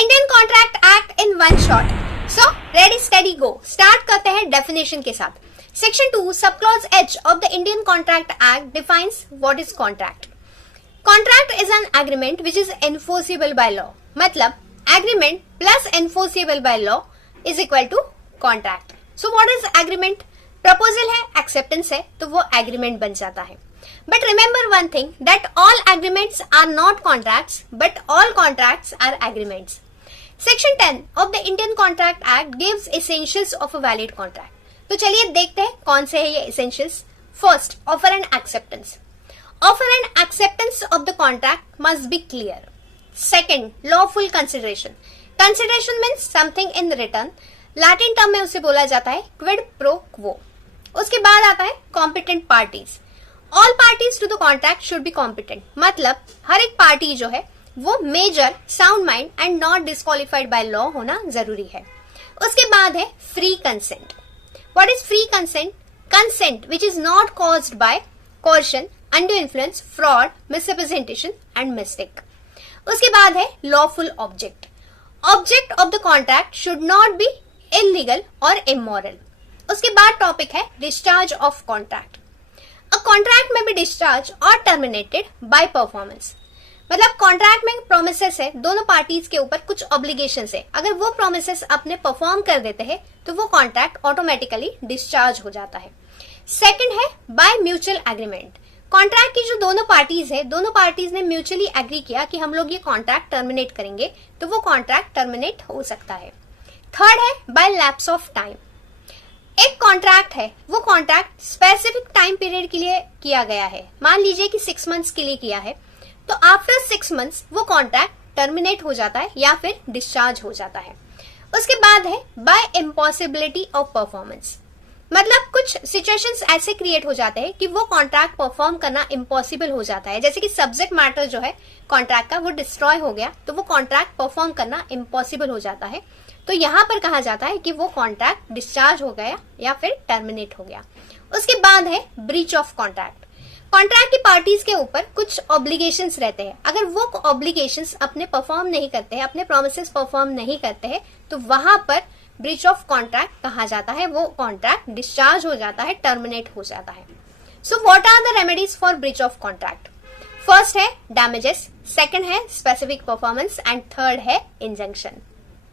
Indian contract act in one shot. So ready steady go, start करते हैं definition के साथ। Section 2 sub clause H of the Indian contract act defines what is contract. Contract is an agreement which is enforceable by law. मतलब agreement plus enforceable by law is equal to contract. So what is agreement? Proposal है, acceptance है, तो वो agreement बन जाता है। But remember one thing, that all agreements are not contracts, but all contracts are agreements. Section 10 of the Indian Contract Act gives essentials of a valid contract. तो चलिए देखते हैं कौन से है ये essentials. First, offer and acceptance. Offer and acceptance of the contract must be clear. Second, lawful consideration. Consideration means something in return. Latin term में उसे बोला जाता है quid pro quo. उसके बाद आता है competent parties. All parties to the contract should be competent. मतलब हर एक पार्टी जो है वो major, sound mind and not disqualified by law होना जरूरी है। उसके बाद है free consent. What is free consent? Consent which is not caused by coercion, undue influence, fraud, misrepresentation and mistake. उसके बाद है lawful object. Object of the contract should not be illegal और इमोरल। उसके बाद टॉपिक है discharge of contract. A contract may be discharged or terminated by performance. मतलब contract में promises है, दोनों पार्टीज के ऊपर कुछ ऑब्लिगेशंस है। अगर वो प्रोमिसेस अपने परफॉर्म कर देते हैं तो वो कॉन्ट्रैक्ट ऑटोमेटिकली डिस्चार्ज हो जाता है। सेकंड है बाय म्यूचुअल एग्रीमेंट। कॉन्ट्रैक्ट की जो दोनों पार्टीज है, दोनों पार्टीज ने म्यूचुअली एग्री किया कि हम लोग ये कॉन्ट्रैक्ट टर्मिनेट करेंगे, तो वो कॉन्ट्रैक्ट टर्मिनेट हो सकता है। थर्ड है बाय लैप्स ऑफ टाइम। एक कॉन्ट्रैक्ट है, वो कॉन्ट्रैक्ट स्पेसिफिक टाइम पीरियड के लिए किया गया है। मान लीजिए कि 6 मंथ्स के लिए किया है, तो आफ्टर 6 मंथ्स वो कॉन्ट्रैक्ट टर्मिनेट हो जाता है या फिर डिस्चार्ज हो जाता है। उसके बाद है बाय इम्पॉसिबिलिटी ऑफ परफॉर्मेंस। मतलब कुछ सिचुएशंस ऐसे क्रिएट हो जाते हैं कि वो कॉन्ट्रैक्ट परफॉर्म करना इम्पॉसिबल हो जाता है। जैसे कि सब्जेक्ट मैटर जो है कॉन्ट्रैक्ट का वो डिस्ट्रॉय हो गया, तो वो कॉन्ट्रैक्ट परफॉर्म करना इम्पॉसिबल हो जाता है। तो यहां पर कहा जाता है कि वो कॉन्ट्रैक्ट डिस्चार्ज हो गया या फिर टर्मिनेट हो गया। उसके बाद है ब्रीच ऑफ कॉन्ट्रैक्ट। कॉन्ट्रैक्ट की पार्टीज के ऊपर कुछ ऑब्लिगेशंस रहते हैं। अगर वो ऑब्लिगेशंस अपने परफॉर्म नहीं करते हैं, अपने प्रोमिसेस परफॉर्म नहीं करते हैं, तो वहां पर ब्रीच ऑफ कॉन्ट्रैक्ट कहा जाता है। वो कॉन्ट्रैक्ट डिस्चार्ज हो जाता है, टर्मिनेट हो जाता है। So what are the remedies for breach of contract? First है डैमेजेस, सेकंड है स्पेसिफिक परफॉर्मेंस एंड थर्ड है इंजंक्शन।